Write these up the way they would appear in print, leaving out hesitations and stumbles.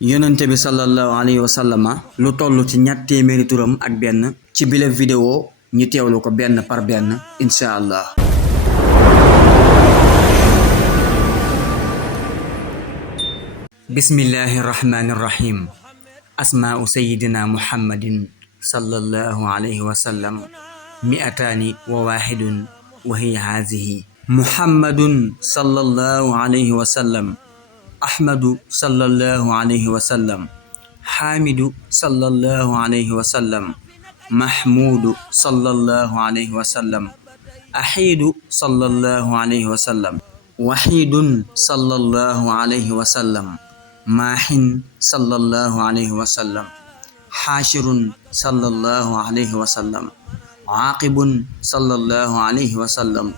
yonente bi sallallahu alayhi wa sallama lu toll ci ñatt téeméeri turam ak benn ci bile vidéo ñu teewlu ko benn par benn insha allah. bismillahi rahmani rahim. asmaa'u sayyidina muhammadin sallallahu alayhi wa sallam mi'ataani wa waahidun wa hiya haazihi muhammadun sallallahu alayhi wa sallam ahmadu sallallahu alayhi wa sallam hamidu sallallahu alayhi wa sallam mahmudu sallallahu alayhi wa sallam ahidu sallallahu alayhi wa sallam wahidun sallallahu alayhi wa sallam maahin sallallahu alayhi wa sallam haashirun sallallahu alayhi wa sallam aaqibun sallallahu alayhi wa sallam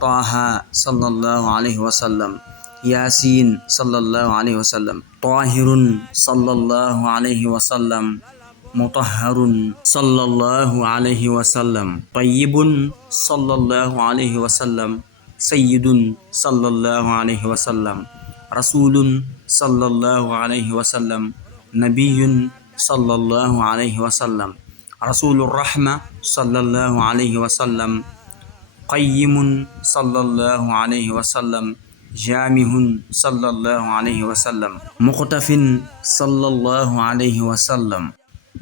taaha sallallahu alayhi wa sallam yaasiin sallallahu alayhi wa sallam taahirun sallallahu alayhi wa sallam mutahharun sallallahu alayhi wa sallam tayyibun sallallahu alayhi wa sallam sayyidun sallallahu alayhi wa sallam rasulun sallallahu alayhi wa sallam nabiyyun sallallahu alayhi wa sallam rasulur rahma sallallahu alayhi wa sallam qayyimun sallallahu alayhi wa sallam jaamihun sallallahu alayhi wa sallam muqtafin sallallahu alayhi wa sallam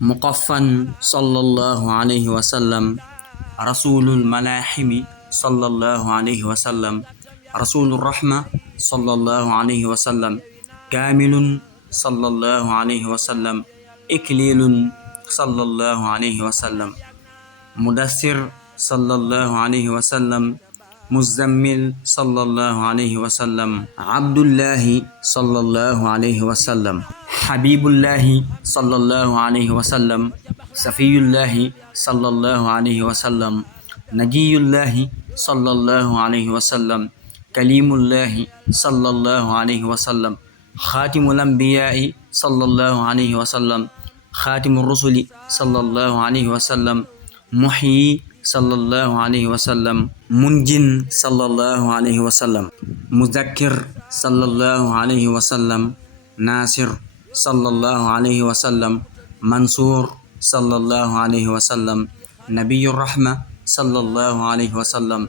muqaffan sallallahu alayhi wa sallam rasulul malahimi sallallahu alayhi wa sallam rasulur rahma sallallahu alayhi wa sallam kaamilun sallallahu alayhi wa sallam ikliilun sallallahu alayhi wa sallam mudassir sallallahu alayhi wa sallam muzammil sallallahu alayhi wa sallam abdullahi sallallahu alayhi wa sallam habibullahi sallallahu alayhi wa sallam safiyullahi sallallahu alayhi wa sallam najiyullahi sallallahu alayhi wa sallam kalimullahi sallallahu alayhi wa sallam xaatimul anbiyaai sallallahu alayhi wa sallam xaatimur rusuli sallallahu alayhi wa sallam muhyi sallallahu alayhi wa sallam munjin sallallahu alayhi wa sallam muzakkir sallallahu alayhi wa sallam nasir sallallahu alayhi wa sallam mansur sallallahu alayhi wa sallam nabiyur rahma sallallahu alayhi wa sallam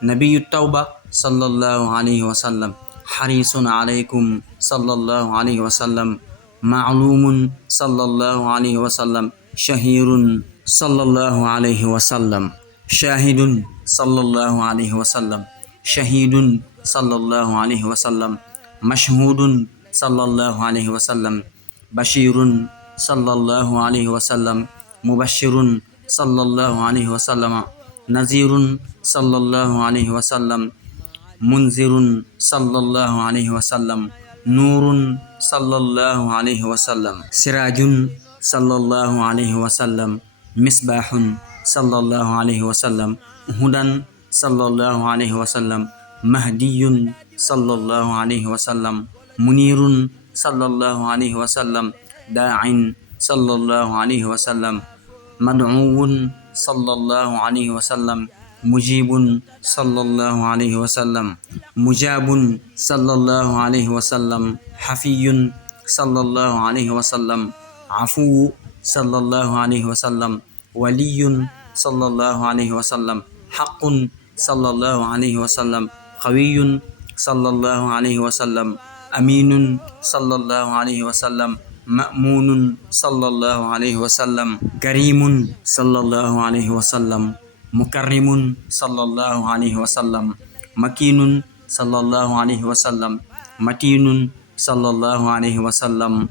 nabiyut tawba sallallahu alayhi wa sallam harisun alaykum sallallahu alayhi wa sallam ma'lumun sallallahu alayhi wa sallam shahirun sallallahu alayhi wa sallam shahidun sallallahu alayhi wa sallam shahidun sallallahu alayhi wa sallam mashhudun sallallahu alayhi wa sallam bashirun sallallahu alayhi wa sallam mubashirun sallallahu alayhi wa sallam nazirun sallallahu alayhi wa sallam munzirun sallallahu alayhi wa sallam nuurun sallallahu alayhi wa sallam siraajun sallallahu alayhi wa sallam misbaaxun sallallahu alayhi wa sallam hudan sallallahu alayhi wa sallam mahdiyun sallallahu alayhi wa sallam muniirun sallallahu alayhi wa sallam daacin sallallahu alayhi wa sallam madcuwun sallallahu alayhi wa sallam mujibun sallallahu alayhi wa sallam mujaabun sallallahu alayhi wa sallam xafiyun sallallahu alayhi wa sallam afuwu sallallahu alayhi wa sallam waliyun sallallahu alayhi wa sallam xaqun sallallahu alayhi wa sallam qawiyun sallallahu alayhi wa sallam aminun sallallahu alayhi wa sallam ma'munun sallallahu alayhi wa sallam karimun sallallahu alayhi wa sallam mukarrimun sallallahu alayhi wa sallam makinun sallallahu alayhi wa sallam matinun sallallahu alayhi wa sallam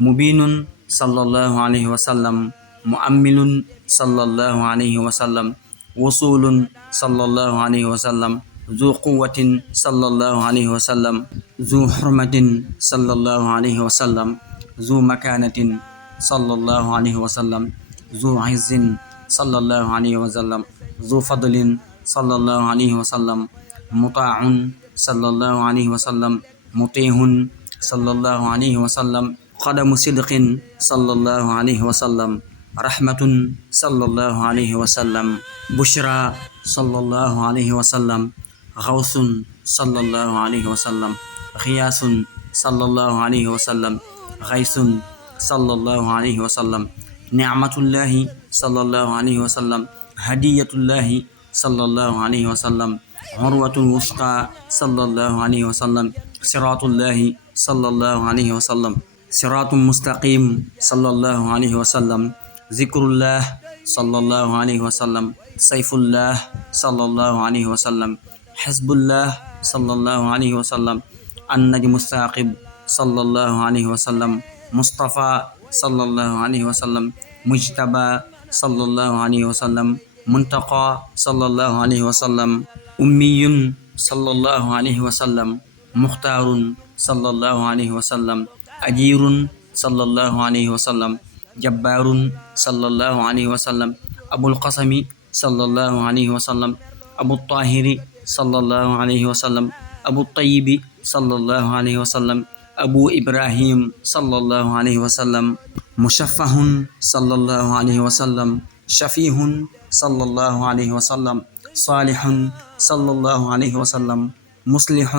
mubinun sallallahu alayhi wa sallam mu'ammilun sallallahu alayhi wa sallam wusulun sallallahu alayhi wa sallam zu quwwatin sallallahu alayhi wa sallam zu hurmatin sallallahu alayhi wa sallam zu makanatin sallallahu alayhi wa sallam zu izzin sallallahu alayhi wa sallam zu fadlin sallallahu alayhi wa sallam mutaa'un sallallahu alayhi wa sallam mutihun sallallahu alayhi wa sallam qadamu sidqin sallallahu alayhi wa sallam rahmatun sallallahu alayhi wa sallam bushra sallallahu alayhi wa sallam xawsun sallallahu alayhi wa sallam xiyaasun sallallahu alayhi wa sallam غيث صلى الله عليه وسلم نعمة الله صلى الله عليه وسلم هدية الله صلى الله عليه وسلم عروة الوثقى صلى الله عليه وسلم صراط الله صلى الله عليه وسلم صراط مستقيم صلى الله عليه وسلم ذكر الله صلى الله عليه وسلم سيف الله صلى الله عليه وسلم حزب الله صلى الله عليه وسلم النجم الثاقب صلى الله عليه وسلم مصطفى صلى الله عليه وسلم مجتبى صلى الله عليه وسلم منتقى صلى الله عليه وسلم أمي صلى الله عليه وسلم مختار صلى الله عليه وسلم أجير صلى الله عليه وسلم جبار صلى الله عليه وسلم أبو القاسم صلى الله عليه وسلم أبو الطاهر صلى الله عليه وسلم أبو الطيب صلى الله عليه وسلم أبو إبراهيم صلى الله عليه وسلم مشفه صلى الله عليه وسلم شفيه صلى الله عليه وسلم صالح صلى الله عليه وسلم مصلح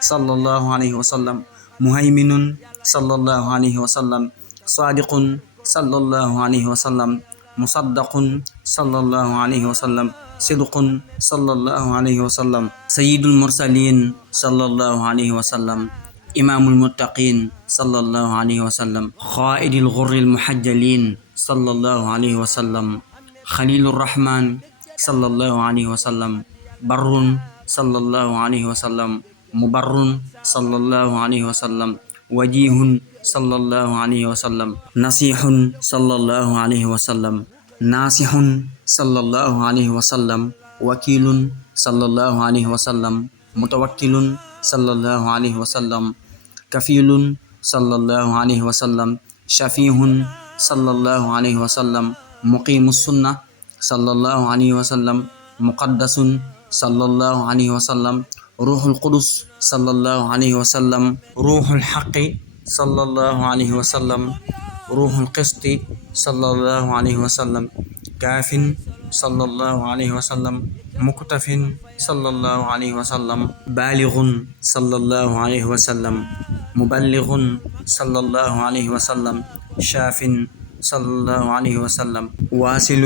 صلى الله عليه وسلم مهيمن صلى الله عليه وسلم صادق صلى الله عليه وسلم مصدق صلى الله عليه وسلم صدق صلى الله عليه وسلم سيد المرسلين صلى الله عليه وسلم إمام المتقين صلى الله عليه وسلم قائد الغر المحجلين صلى الله عليه وسلم خليل الرحمن صلى الله عليه وسلم بر صلى الله عليه وسلم مبر صلى الله عليه وسلم وجيه صلى الله عليه وسلم نصيح صلى الله عليه وسلم ناصح صلى الله عليه وسلم وكيل صلى الله عليه وسلم متوكل صلى الله عليه وسلم كفيل صلى الله عليه وسلم شفيه صلى الله عليه وسلم مقيم السنة صلى الله عليه وسلم مقدس صلى الله عليه وسلم روح القدس صلى الله عليه وسلم روح الحق صلى الله عليه وسلم روح القسط صلى الله عليه وسلم كاف صلى الله عليه وسلم مكتف صلى الله عليه وسلم بالغ صلى الله عليه وسلم مبلغ صلى الله عليه وسلم شاف صلى الله عليه وسلم واصل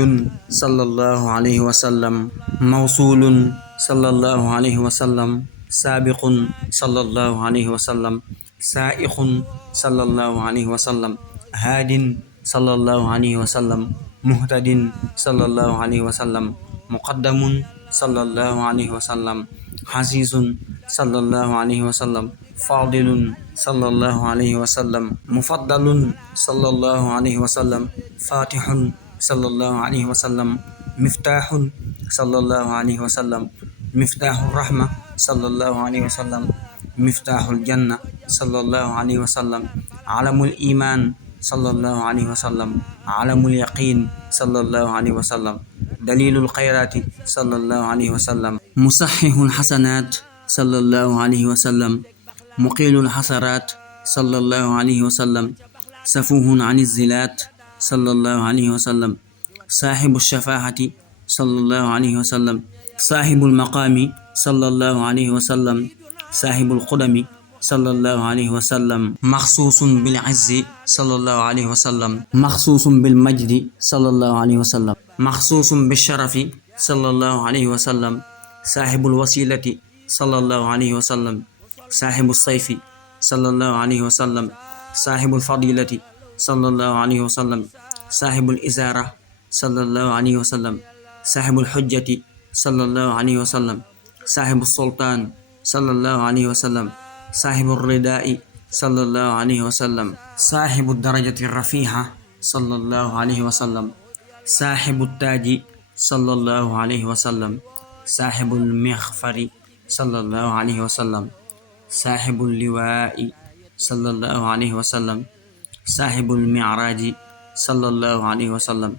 صلى الله عليه وسلم موصول صلى الله عليه وسلم سابق صلى الله عليه وسلم سائق صلى الله عليه وسلم هاد صلى الله عليه وسلم مهتد صلى الله عليه وسلم مقدم صلى الله عليه وسلم عزيز صلى الله عليه وسلم فاضل صلى الله عليه وسلم مفضل صلى الله عليه وسلم فاتح صلى الله عليه وسلم مفتاح صلى الله عليه وسلم مفتاح الرحمة صلى الله عليه وسلم مفتاح الجنة صلى الله عليه وسلم علم الإيمان صلى الله عليه وسلم علم اليقين صلى الله عليه وسلم دليل الخيرات صلى الله عليه وسلم مصحح الحسنات صلى الله عليه وسلم مقيل الحسرات صلى الله عليه وسلم سفوه عن الزلات صلى الله عليه وسلم صاحب الشفاعة صلى الله عليه وسلم صاحب المقام صلى الله عليه وسلم صاحب القدم صلى الله عليه وسلم مخصوص بالعز صلى الله عليه وسلم مخصوص بالمجد صلى الله عليه وسلم مخصوص بالشرف صلى الله عليه وسلم صاحب الوسيلة صلى الله عليه وسلم صاحب السيف صلى الله عليه وسلم صاحب الفضيلة صلى الله عليه وسلم صاحب الإزارة صلى الله عليه وسلم صاحب الحجة صلى الله عليه وسلم صاحب السلطان صلى الله عليه وسلم صاحب الرداء صلى الله عليه وسلم صاحب الدرجة الرفيعة صلى الله عليه وسلم صاحب التاج صلى الله عليه وسلم صاحب المغفر صلى الله عليه وسلم صاحب اللواء صلى الله عليه وسلم صاحب المعراج صلى الله عليه وسلم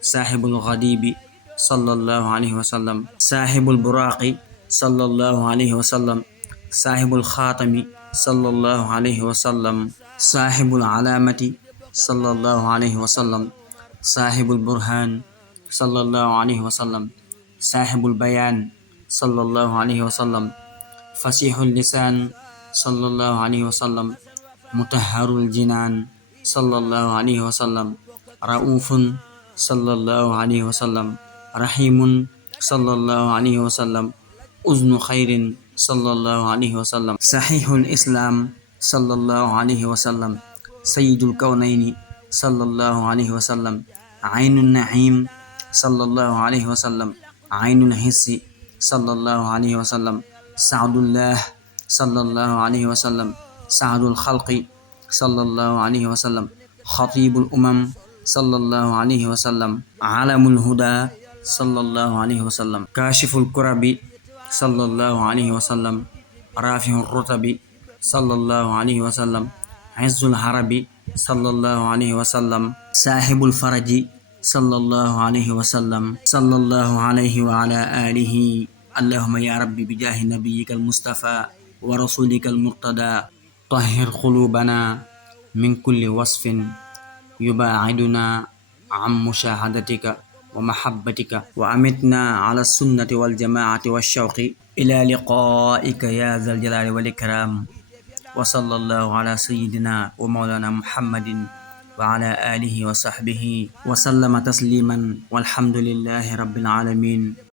صاحب الغديب صلى الله عليه وسلم صاحب البراق صلى الله عليه وسلم صاحب الخاتم صلى الله عليه وسلم صاحب العلامة صلى الله عليه وسلم صاحب البرهان صلى الله عليه وسلم صاحب البيان صلى الله عليه وسلم فصيح اللسان صلى الله عليه وسلم مطهر الجنان صلى الله عليه وسلم رؤوف صلى الله عليه وسلم رحيم صلى الله عليه وسلم أذن خير صلى الله عليه وسلم صحيح الإسلام صلى الله عليه وسلم سيد الكونين صلى الله عليه وسلم عين النعيم صلى الله عليه وسلم عين الحس صلى الله عليه وسلم سعد الله صلى الله عليه وسلم سعد الخلق صلى الله عليه وسلم خطيب الأمم صلى الله عليه وسلم علم الهدى صلى الله عليه وسلم كاشف الكرب صلى الله عليه وسلم رافع الرتب صلى الله عليه وسلم عز الحرب صلى الله عليه وسلم صاحب الفرج صلى الله عليه وسلم صلى الله عليه وعلى آله اللهم يا ربي بجاه نبيك المصطفى ورسولك المرتضى طهر قلوبنا من كل وصف يباعدنا عن مشاهدتك ومحبتك وأمتنا على السنة والجماعة والشوق إلى لقائك يا ذا الجلال والإكرام وصلى الله على سيدنا ومولانا محمد وعلى آله وصحبه وسلم تسليما والحمد لله رب العالمين